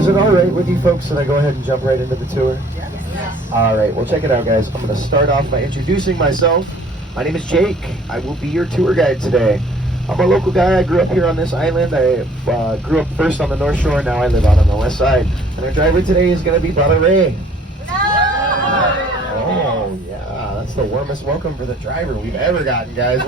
Is it all right with you folks that I go ahead and jump right into the tour? Yes. All right, well, check it out, guys. I'm going to start off by introducing myself. My name is Jake. I will be your tour guide today. I'm a local guy. I grew up here on this island. I grew up first on the North Shore. Now I live out on the west side. And our driver today is going to be Brother Ray. Oh, yeah. That's the warmest welcome for the driver we've ever gotten, guys.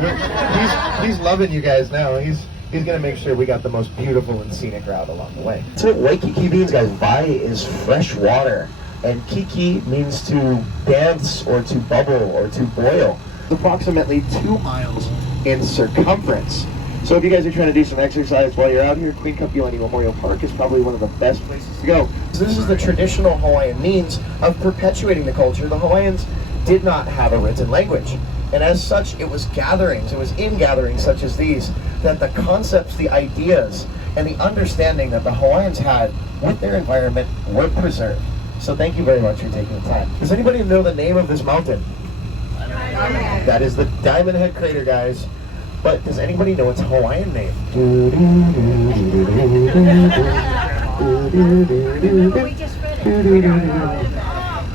He's loving you guys now. He's going to make sure we got the most beautiful and scenic route along the way. So Waikiki means, guys, Vai is fresh water. And Kiki means to dance or to bubble or to boil. It's approximately 2 miles in circumference. So if you guys are trying to do some exercise while you're out here, Queen Kapiolani Memorial Park is probably one of the best places to go. So this is the traditional Hawaiian means of perpetuating the culture. The Hawaiians did not have a written language. And as such, it was gatherings, it was in gatherings such as these, that the concepts, the ideas, and the understanding that the Hawaiians had with their environment were preserved. So thank you very much for taking the time. Does anybody know the name of this mountain? That is the Diamond Head Crater, guys. But does anybody know its Hawaiian name?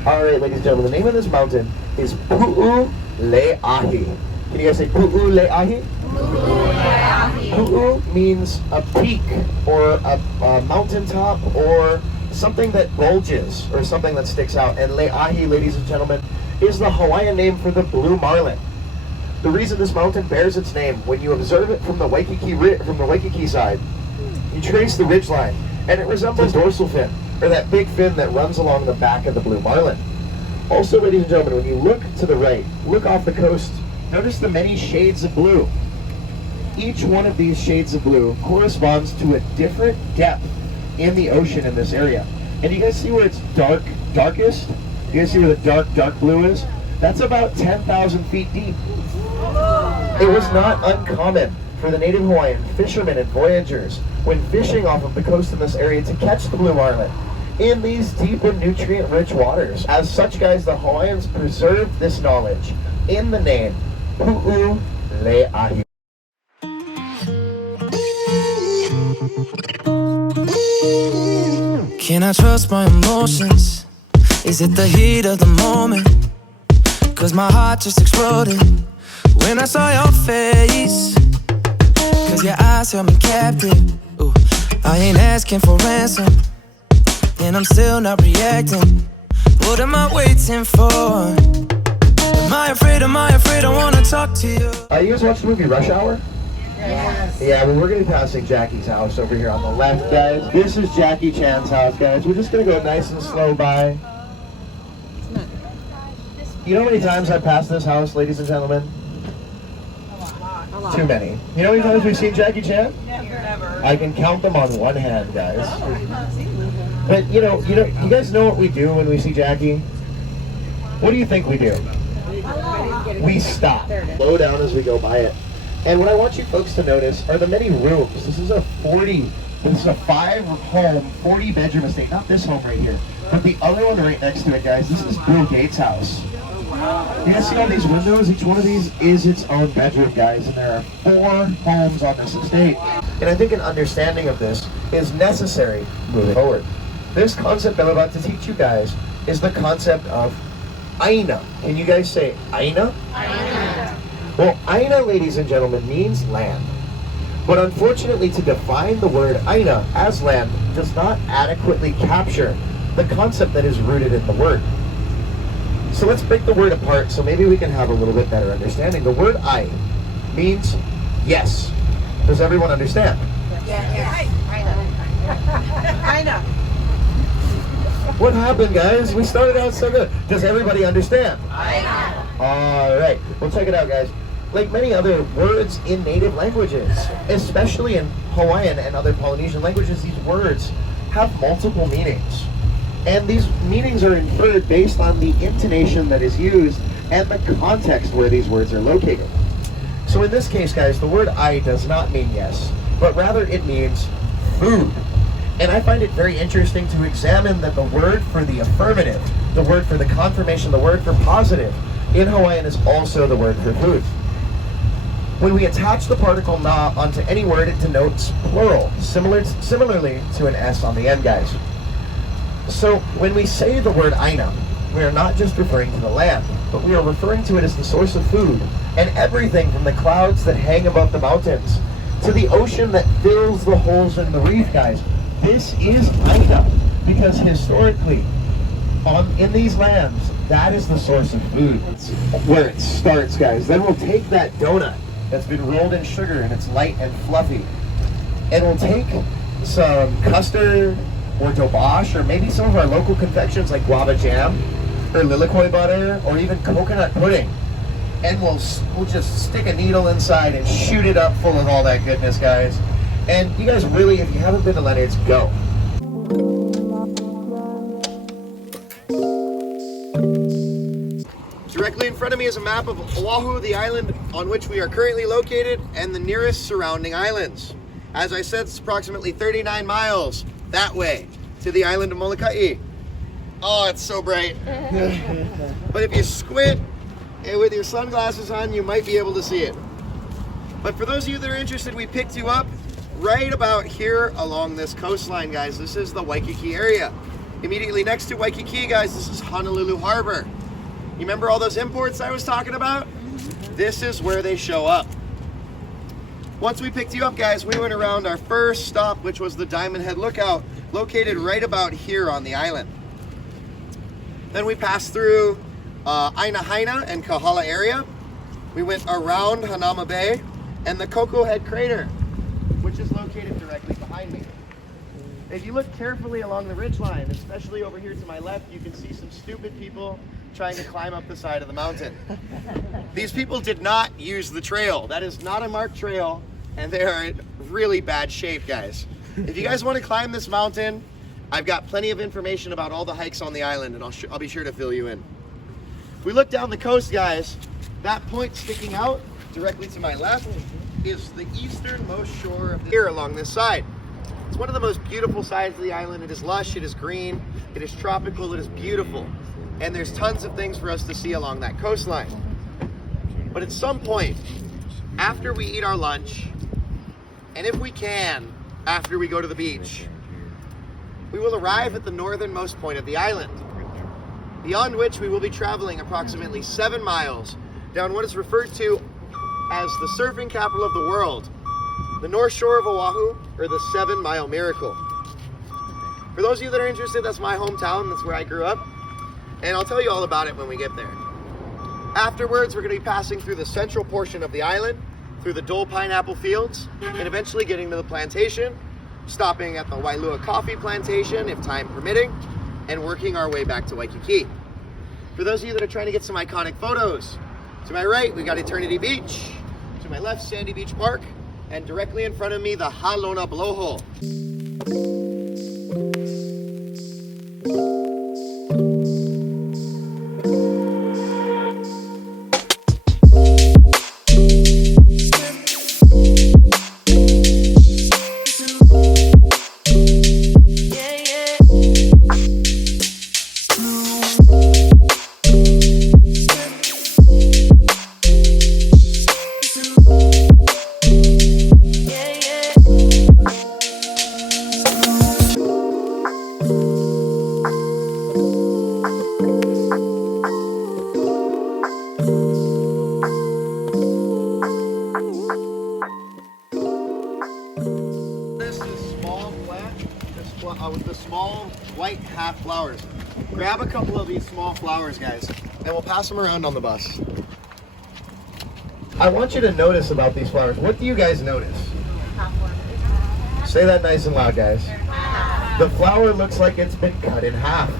Alright, ladies and gentlemen, the name of this mountain is Pu'ule'ahi. Can you guys say Pu'ule'ahi? Pu'u means a peak or a mountaintop or something that bulges or something that sticks out. And Le'ahi, ladies and gentlemen, is the Hawaiian name for the blue marlin. The reason this mountain bears its name, when you observe it from the Waikiki side, you trace the ridgeline, and it resembles dorsal fin, or that big fin that runs along the back of the blue marlin. Also, ladies and gentlemen, when you look to the right, look off the coast, notice the many shades of blue. Each one of these shades of blue corresponds to a different depth in the ocean in this area. And you guys see where it's darkest? You guys see where the dark blue is? That's about 10,000 feet deep. It was not uncommon for the native Hawaiian fishermen and voyagers, when fishing off of the coast in this area, to catch the blue marlin in these deep and nutrient-rich waters. As such, guys, the Hawaiians preserved this knowledge in the name Pu'ule'ahi. Can I trust my emotions? Is it the heat of the moment? Cause my heart just exploded when I saw your face. Cause your eyes held me captive. Ooh, I ain't asking for ransom, and I'm still not reacting. What am I waiting for? Am I afraid, I wanna talk to you. You guys watch the movie Rush Hour? Yes. Yeah, well, we're going to be passing Jackie's house over here on the left, guys. This is Jackie Chan's house, guys. We're just going to go nice and slow by. You know how many times I've passed this house, ladies and gentlemen? A lot. Too many. You know how many times we've seen Jackie Chan? Never. I can count them on one hand, guys. But you guys know what we do when we see Jackie? What do you think we do? We stop. Slow down as we go by it. And what I want you folks to notice are the many rooms. This is a 5-home, 40-bedroom estate. Not this home right here, but the other one right next to it, guys. This is Bill Gates' house. You guys see all these windows? Each one of these is its own bedroom, guys. And there are 4 homes on this estate. And I think an understanding of this is necessary moving forward. This concept I'm about to teach you guys is the concept of Aina. Can you guys say Aina? Aina. Well, Aina, ladies and gentlemen, means land. But unfortunately, to define the word Aina as land does not adequately capture the concept that is rooted in the word. So let's break the word apart so maybe we can have a little bit better understanding. The word I means yes. Does everyone understand? Yes. Aina. What happened, guys? We started out so good. Does everybody understand? Aina. All right. Well, check it out, guys. Like many other words in native languages, especially in Hawaiian and other Polynesian languages, these words have multiple meanings. And these meanings are inferred based on the intonation that is used and the context where these words are located. So in this case, guys, the word I does not mean yes, but rather it means food. And I find it very interesting to examine that the word for the affirmative, the word for the confirmation, the word for positive in Hawaiian is also the word for food. When we attach the particle na onto any word, it denotes plural, similarly to an S on the end, guys. So when we say the word Aina, we are not just referring to the land, but we are referring to it as the source of food and everything from the clouds that hang above the mountains to the ocean that fills the holes in the reef, guys. This is Aina because historically, in these lands, that is the source of food. It's where it starts, guys. Then we'll take that donut that's been rolled in sugar and it's light and fluffy, and we'll take some custard or dobosh or maybe some of our local confections like guava jam or lilikoi butter or even coconut pudding, and we'll just stick a needle inside and shoot it up full of all that goodness, guys. And you guys really, if you haven't been to Leonard's, go. Directly in front of me is a map of Oahu, the island on which we are currently located, and the nearest surrounding islands. As I said, it's approximately 39 miles that way to the island of Molokai. Oh, it's so bright. But if you squint with your sunglasses on, you might be able to see it. But for those of you that are interested, we picked you up right about here along this coastline, guys. This is the Waikiki area. Immediately next to Waikiki, guys, this is Honolulu Harbor. You remember all those imports I was talking about? This is where they show up. Once we picked you up, guys, we went around our first stop, which was the Diamond Head Lookout, located right about here on the island. Then we passed through Aina Haina and Kahala area. We went around Hanama Bay and the Cocoa Head Crater, which is located directly behind me. If you look carefully along the ridgeline, especially over here to my left, you can see some stupid people trying to climb up the side of the mountain. These people did not use the trail. That is not a marked trail, and they are in really bad shape, guys. If you guys want to climb this mountain, I've got plenty of information about all the hikes on the island, and I'll be sure to fill you in. If we look down the coast, guys, that point sticking out directly to my left is the easternmost shore of here along this side. It's one of the most beautiful sides of the island. It is lush, it is green, it is tropical, it is beautiful. And there's tons of things for us to see along that coastline. But at some point, after we eat our lunch, and if we can, after we go to the beach, we will arrive at the northernmost point of the island, beyond which we will be traveling approximately 7 miles down what is referred to as the surfing capital of the world, the North Shore of Oahu, or the 7 Mile Miracle. For those of you that are interested, that's my hometown, that's where I grew up, and I'll tell you all about it when we get there. Afterwards, we're going to be passing through the central portion of the island, through the Dole pineapple fields, and eventually getting to the plantation, stopping at the Wailua coffee plantation, if time permitting, and working our way back to Waikiki. For those of you that are trying to get some iconic photos, to my right, we got Eternity Beach, to my left, Sandy Beach Park, and directly in front of me, the Halona Blowhole. With the small white half flowers. Grab a couple of these small flowers, guys, and we'll pass them around on the bus. I want you to notice about these flowers. What do you guys notice? Say that nice and loud, guys. The flower looks like it's been cut in half.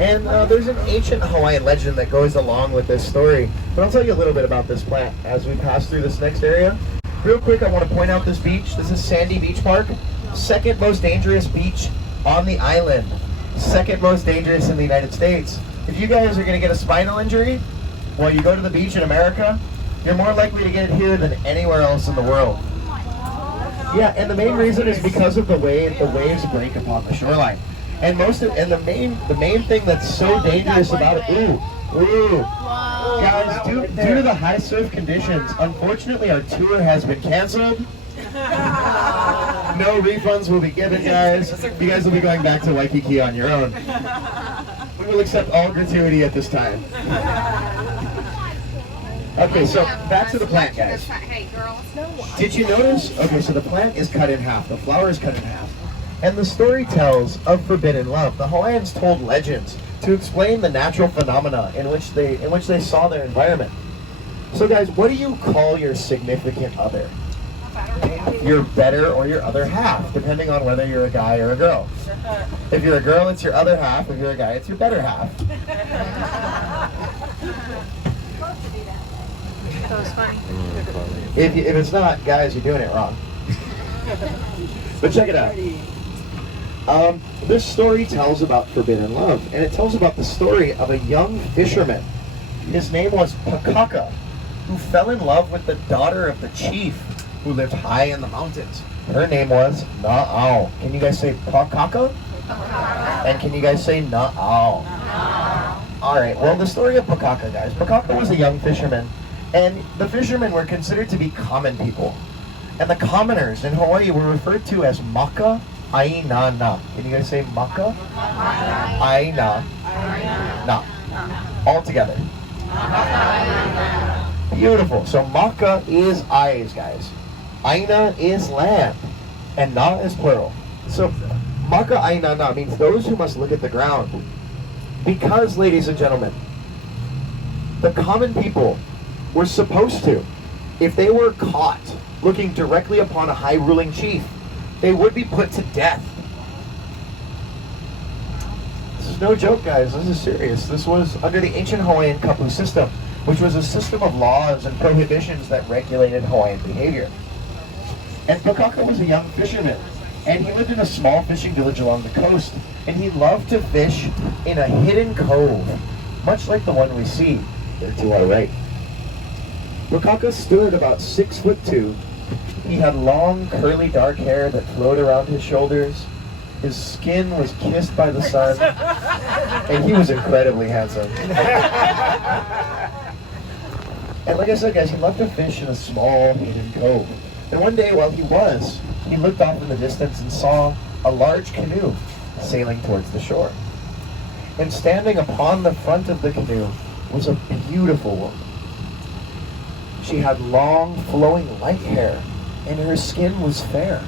And there's an ancient Hawaiian legend that goes along with this story. But I'll tell you a little bit about this plant as we pass through this next area. Real quick, I want to point out this beach. This is Sandy Beach Park. Second most dangerous beach on the island. Second most dangerous in the United States. If you guys are going to get a spinal injury while you go to the beach in America, you're more likely to get it here than anywhere else in the world. Yeah, and the main reason is because of the way the waves break upon the shoreline. And the main thing that's so dangerous about it, guys, due to the high surf conditions, unfortunately our tour has been canceled. No refunds will be given, guys. You guys will be going back to Waikiki on your own. We will accept all gratuity at this time. Okay, so back to the plant, guys. Hey, girls. Did you notice? Okay, so the plant is cut in half. The flower is cut in half. And the story tells of forbidden love. The Hawaiians told legends to explain the natural phenomena in which they saw their environment. So guys, what do you call your significant other? Your better or your other half, depending on whether you're a guy or a girl. If you're a girl, it's your other half. If you're a guy, it's your better half. That was funny. If it's not, guys, you're doing it wrong. But check it out. This story tells about forbidden love, and it tells about the story of a young fisherman. His name was Pakaka, who fell in love with the daughter of the chief who lived high in the mountains. Her name was Na'au. Can you guys say Pakaka? And can you guys say Na'au? Alright, well, the story of Pakaka, guys. Pakaka was a young fisherman, and the fishermen were considered to be common people. And the commoners in Hawaii were referred to as Maka Aina Na. Can you guys say Maka Aina Na? All together. Beautiful. So Maka is eyes, guys. Aina is land. And Na is plural. So Maka Aina Na means those who must look at the ground. Because, ladies and gentlemen, the common people were supposed to, if they were caught looking directly upon a high ruling chief, they would be put to death. This is no joke, guys. This is serious. This was under the ancient Hawaiian kapu system, which was a system of laws and prohibitions that regulated Hawaiian behavior. And Pakaka was a young fisherman, and he lived in a small fishing village along the coast, and he loved to fish in a hidden cove, much like the one we see there to our right. Pakaka stood about 6'2". He had long, curly, dark hair that flowed around his shoulders. His skin was kissed by the sun, and he was incredibly handsome. And like I said, guys, he loved to fish in a small, hidden cove. And one day, while he looked off in the distance and saw a large canoe sailing towards the shore. And standing upon the front of the canoe was a beautiful woman. She had long, flowing light hair, and her skin was fair.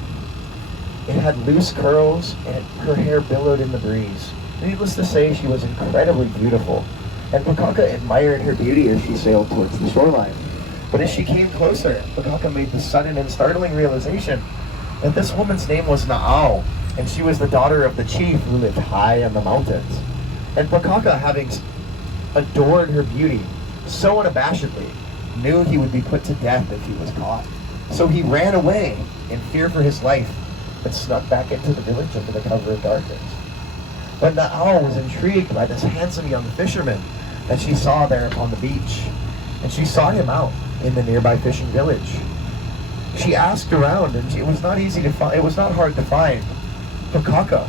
It had loose curls, and her hair billowed in the breeze. Needless to say, she was incredibly beautiful, and Pakaka admired her beauty as she sailed towards the shoreline. But as she came closer, Pakaka made the sudden and startling realization that this woman's name was Na'au, and she was the daughter of the chief who lived high in the mountains. And Pakaka, having adored her beauty so unabashedly, knew he would be put to death if he was caught. So he ran away in fear for his life and snuck back into the village under the cover of darkness. But Na'au was intrigued by this handsome young fisherman that she saw there upon the beach, and she sought him out in the nearby fishing village. She asked around, and it was not hard to find Pakaka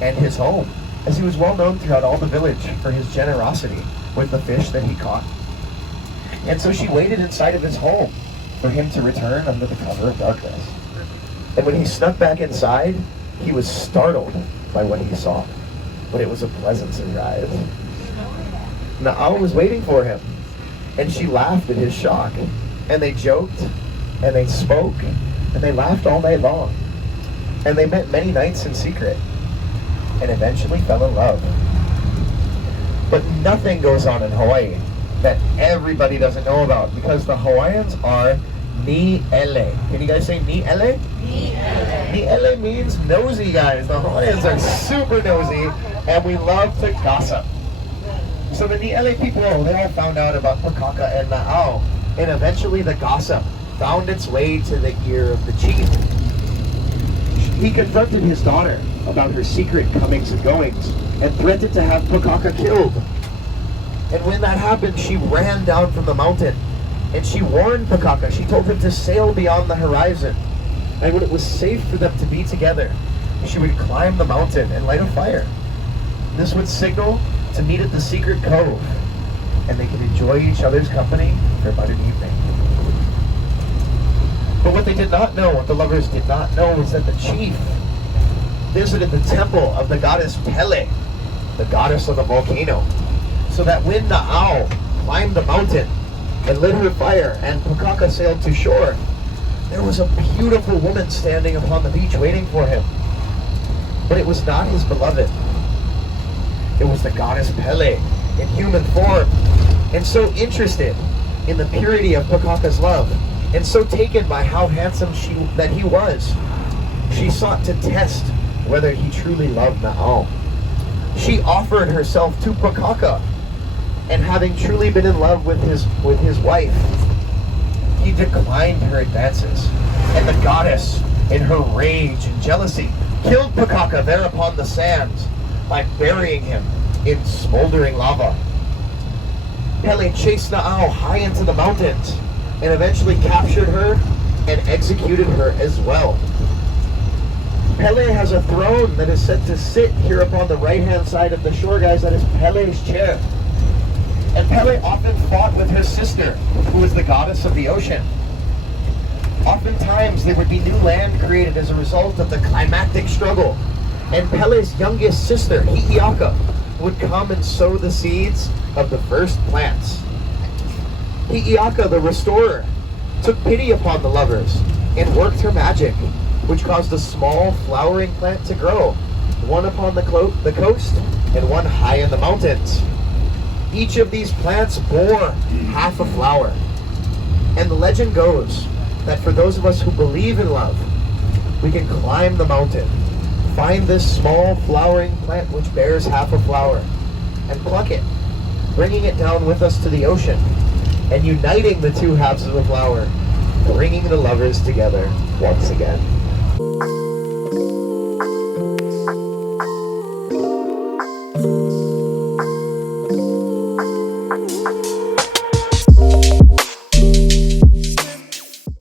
and his home, as he was well known throughout all the village for his generosity with the fish that he caught. And so she waited inside of his home for him to return under the cover of darkness. And when he snuck back inside, he was startled by what he saw. But it was a pleasant surprise. Na'au was waiting for him, and she laughed at his shock. And they joked, and they spoke, and they laughed all night long. And they met many nights in secret, and eventually fell in love. But nothing goes on in Hawaii that everybody doesn't know about, because the Hawaiians are ni'ele. Can you guys say ni'ele? Ni'ele. Ni'ele means nosy, guys. The Hawaiians are super nosy, and we love to gossip. So the ni'ele people, they all found out about Pakaka and Na'au, and eventually the gossip found its way to the ear of the chief. He confronted his daughter about her secret comings and goings, and threatened to have Pakaka killed. And when that happened, she ran down from the mountain, and she warned Pakaka. She told him to sail beyond the horizon, and when it was safe for them to be together, she would climb the mountain and light a fire. This would signal to meet at the secret cove, and they could enjoy each other's company for about an evening. But what they did not know, what the lovers did not know, was that the chief visited the temple of the goddess Pele, the goddess of the volcano, so that when Na'au climbed the mountain and lit her fire and Pakaka sailed to shore, there was a beautiful woman standing upon the beach waiting for him. But it was not his beloved. It was the goddess Pele in human form. And so interested in the purity of Pakaka's love, and so taken by how handsome that he was, she sought to test whether he truly loved Na'au. She offered herself to Pakaka, and having truly been in love with his wife, he declined her advances. And the goddess, in her rage and jealousy, killed Pakaka there upon the sands by burying him in smoldering lava. Pele chased Na'au high into the mountains and eventually captured her and executed her as well. Pele has a throne that is said to sit here upon the right-hand side of the shore, guys. That is Pele's chair. And Pele often fought with her sister, who is the goddess of the ocean. Oftentimes, there would be new land created as a result of the climactic struggle. And Pele's youngest sister, Hi'iaka, would come and sow the seeds of the first plants. Hi'iaka, the restorer, took pity upon the lovers and worked her magic, which caused a small flowering plant to grow, one upon the coast and one high in the mountains. Each of these plants bore half a flower. And the legend goes that for those of us who believe in love, we can climb the mountain, find this small flowering plant which bears half a flower, and pluck it, bringing it down with us to the ocean, and uniting the two halves of the flower, bringing the lovers together once again.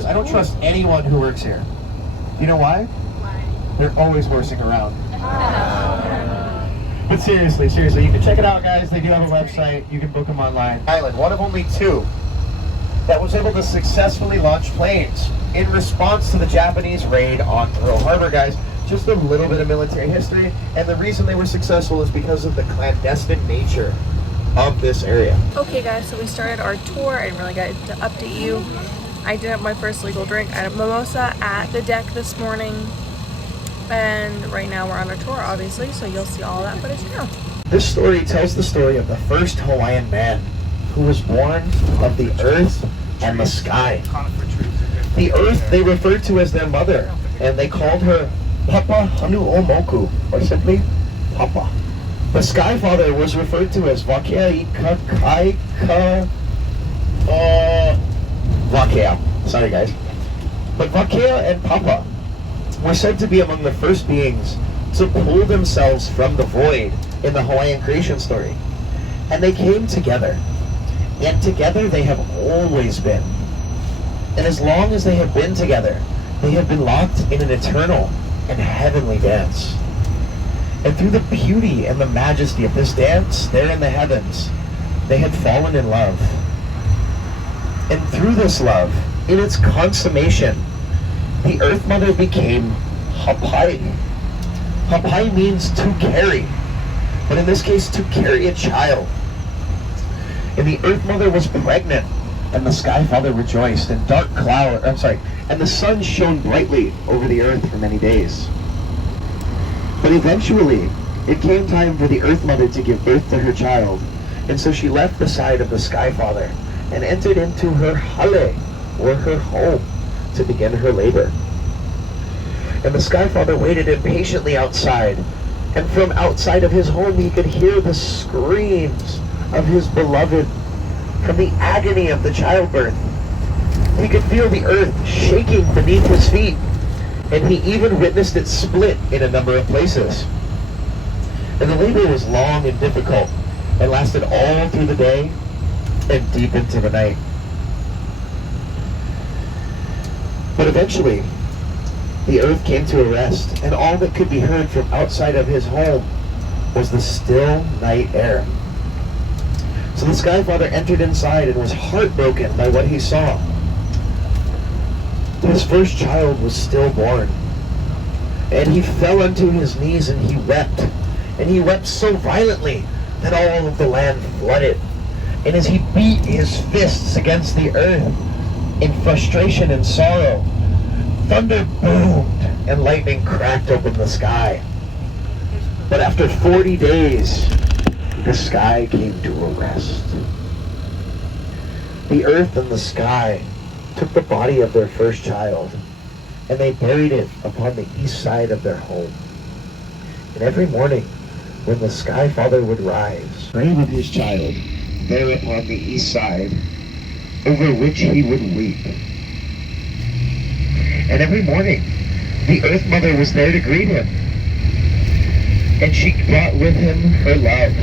I don't trust anyone who works here. You know why? They're always horsing around. But seriously, you can check it out, guys. They do have a website. You can book them online. Island, one of only two that was able to successfully launch planes in response to the Japanese raid on Pearl Harbor, guys. Just a little bit of military history, and the reason they were successful is because of the clandestine nature of this area. Okay guys, so we started our tour. I really got to update you. I did have my first legal drink. I had a mimosa at the deck this morning. And right now we're on our tour, obviously, so you'll see all that footage now. This story tells the story of the first Hawaiian man who was born of the earth and the sky. The earth they referred to as their mother, and they called her Papa Hanu'omoku, or simply Papa. The sky father was referred to as Wakea Ikakaika Wakea. Sorry guys. But Wakea and Papa were said to be among the first beings to pull themselves from the void in the Hawaiian creation story. And they came together. And together they have always been. And as long as they have been together, they have been locked in an eternal and heavenly dance. And through the beauty and the majesty of this dance, there in the heavens, they had fallen in love. And through this love, in its consummation, the Earth Mother became Hapai. Hapai means to carry, but in this case, to carry a child. And the Earth Mother was pregnant, and the Sky Father rejoiced, and and the sun shone brightly over the earth for many days. But eventually, it came time for the Earth Mother to give birth to her child, and so she left the side of the Sky Father and entered into her hale, or her home, to begin her labor. And the Sky Father waited impatiently outside, and from outside of his home he could hear the screams of his beloved from the agony of the childbirth. He could feel the earth shaking beneath his feet, and he even witnessed it split in a number of places. And the labor was long and difficult, and lasted all through the day and deep into the night. But eventually, the earth came to a rest, and all that could be heard from outside of his home was the still night air. So the Sky Father entered inside and was heartbroken by what he saw. The his first child was stillborn. And he fell onto his knees and he wept. And he wept so violently that all of the land flooded. And as he beat his fists against the earth in frustration and sorrow, thunder boomed and lightning cracked open the sky. But after 40 days, the sky came to a rest. The earth and the sky took the body of their first child and they buried it upon the east side of their home. And every morning, when the Sky Father would rise, grave of his child, there upon the east side, over which he would weep. And every morning, the Earth Mother was there to greet him. And she brought with him her love.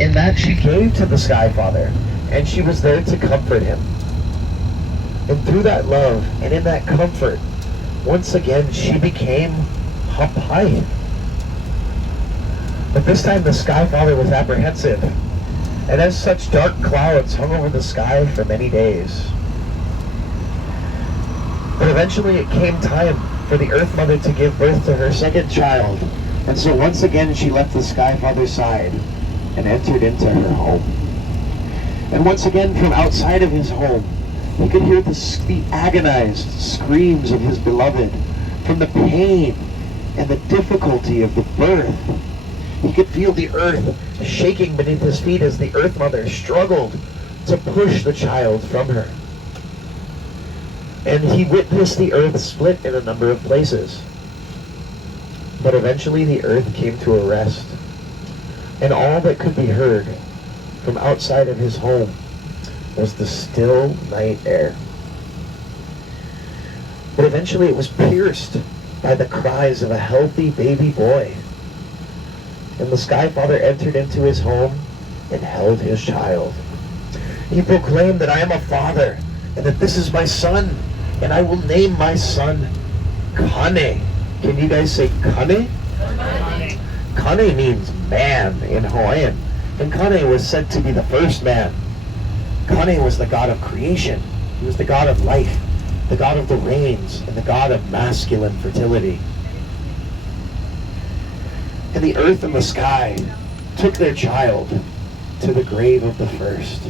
In that she gave to the Sky Father, and she was there to comfort him. And through that love and in that comfort, once again she became Hapai. But this time the Sky Father was apprehensive, and as such dark clouds hung over the sky for many days. But eventually it came time for the Earth Mother to give birth to her second child, and so once again she left the Sky Father's side and entered into her home. And once again from outside of his home, he could hear the agonized screams of his beloved from the pain and the difficulty of the birth. He could feel the earth shaking beneath his feet as the Earth Mother struggled to push the child from her. And he witnessed the earth split in a number of places. But eventually the earth came to a rest. And all that could be heard from outside of his home was the still night air. But eventually it was pierced by the cries of a healthy baby boy. And the Sky Father entered into his home and held his child. He proclaimed that I am a father, and that this is my son, and I will name my son Kane. Can you guys say Kane? Kane. Kane means man in Hawaiian, and Kane was said to be the first man. Kane was the god of creation. He was the god of life, the god of the rains, and the god of masculine fertility. And the earth and the sky took their child to the grave of the first.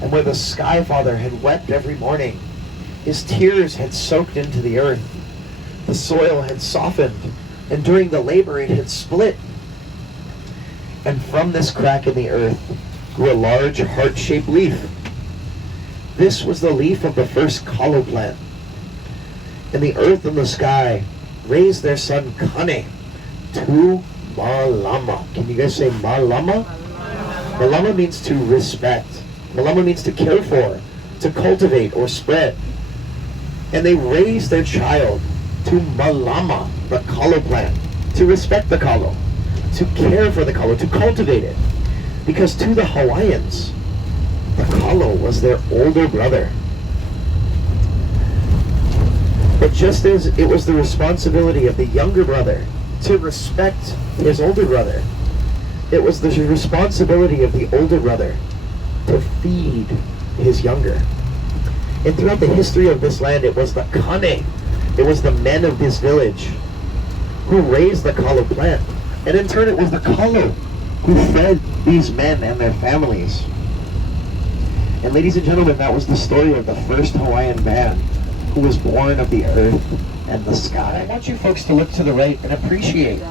And where the Sky Father had wept every morning, his tears had soaked into the earth. The soil had softened, and during the labor it had split. And from this crack in the earth grew a large heart-shaped leaf. This was the leaf of the first kalo plant. And the earth and the sky raised their son Kane to Malama. Can you guys say Malama? Malama means to respect. Malama means to care for, to cultivate or spread. And they raised their child to Malama, the kalo plant, to respect the kalo, to care for the kalo, to cultivate it. Because to the Hawaiians, the kalo was their older brother. But just as it was the responsibility of the younger brother to respect his older brother, it was the responsibility of the older brother to feed his younger. And throughout the history of this land, it was the Kane, it was the men of this village who raised the kalo plant. And in turn, it was the kalo who fed these men and their families. And ladies and gentlemen, that was the story of the first Hawaiian man who was born of the earth and the sky. I want you folks to look to the right and appreciate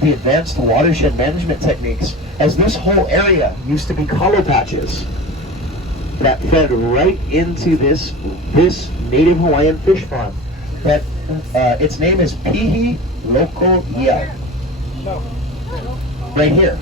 the advanced watershed management techniques, as this whole area used to be kalo patches that fed right into this native Hawaiian fish farm. That its name is Pihi Loko Ia. Right here.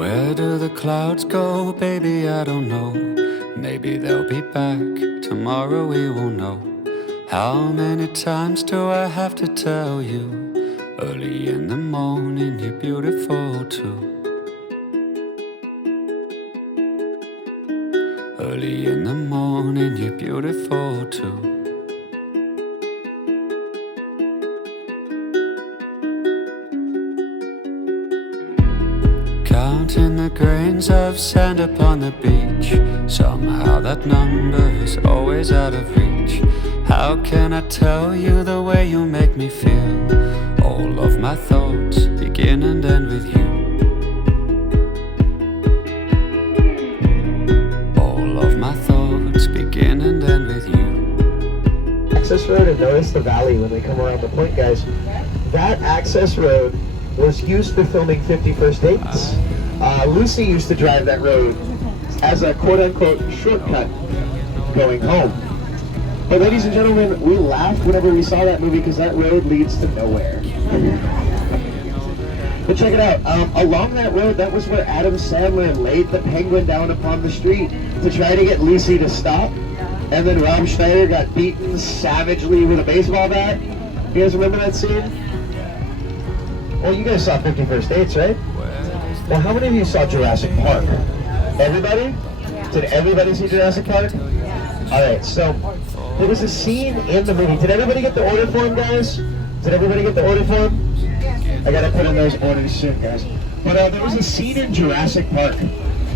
Where do the clouds go, baby, I don't know. Maybe they'll be back, tomorrow we will know. How many times do I have to tell you? Early in the morning, you're beautiful too. Early in the morning, you're beautiful too. Counting the grains of sand upon the beach. Somehow that number is always out of reach. How can I tell you the way you make me feel? All of my thoughts begin and end with you. All of my thoughts begin and end with you. Access road, and notice the valley when we come around the point, guys. That access road was used for filming 50 First Dates. Lucy used to drive that road as a quote-unquote shortcut going home. But ladies and gentlemen, we laughed whenever we saw that movie because that road leads to nowhere. But check it out, along that road, that was where Adam Sandler laid the penguin down upon the street to try to get Lucy to stop. And then Rob Schneider got beaten savagely with a baseball bat. You guys remember that scene? Well, you guys saw 50 First Dates, right? Well, how many of you saw Jurassic Park? Everybody? Did everybody see Jurassic Park? Alright, so there was a scene in the movie. Did everybody get the order form, guys? Did everybody get the order form? I gotta put in those orders soon, guys. But there was a scene in Jurassic Park.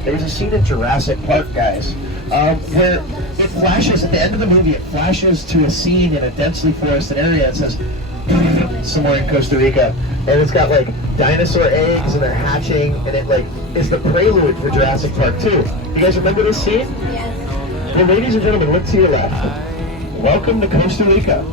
There was a scene in Jurassic Park, guys, where it flashes, at the end of the movie, it flashes to a scene in a densely forested area. It says, somewhere in Costa Rica. And it's got like dinosaur eggs and they're hatching, and it like is the prelude for Jurassic Park 2. You guys remember this scene? Yes. Well, ladies and gentlemen, look to your left. Welcome to Costa Rica.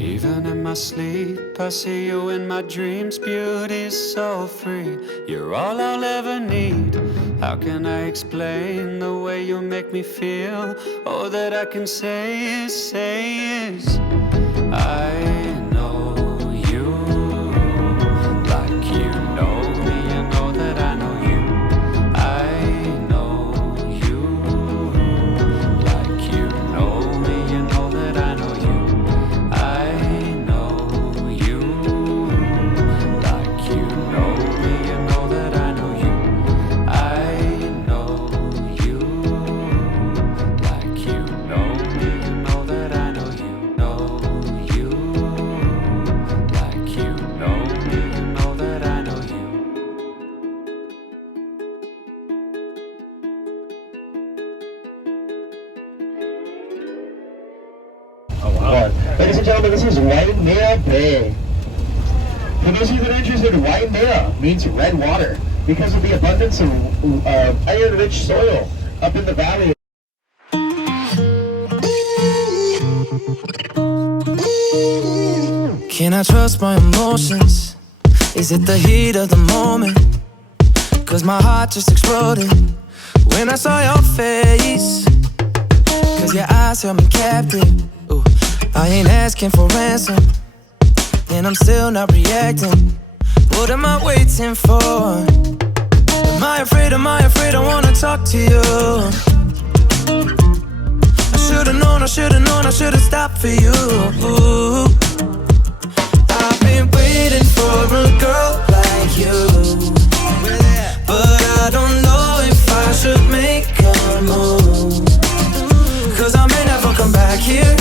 Even in my sleep, I see you in my dreams. Beauty so free, you're all I'll ever need. How can I explain the way you make me feel? All that I can say is I know you like you know me. You know that I know you. I know you like you know me. You know that I know you. Ladies and gentlemen, this is Waimea Bay. For those of you that are interested, Waimea means red water because of the abundance of iron-rich soil up in the valley. Can I trust my emotions? Is it the heat of the moment? 'Cause my heart just exploded when I saw your face. 'Cause your eyes held me captive. Ooh, I ain't asking for ransom, and I'm still not reacting. What am I waiting for? Am I afraid I wanna talk to you? I should've known, I should've stopped for you. Ooh, I've been waiting for a girl like you, but I don't know if I should make a move. 'Cause I may never come back here.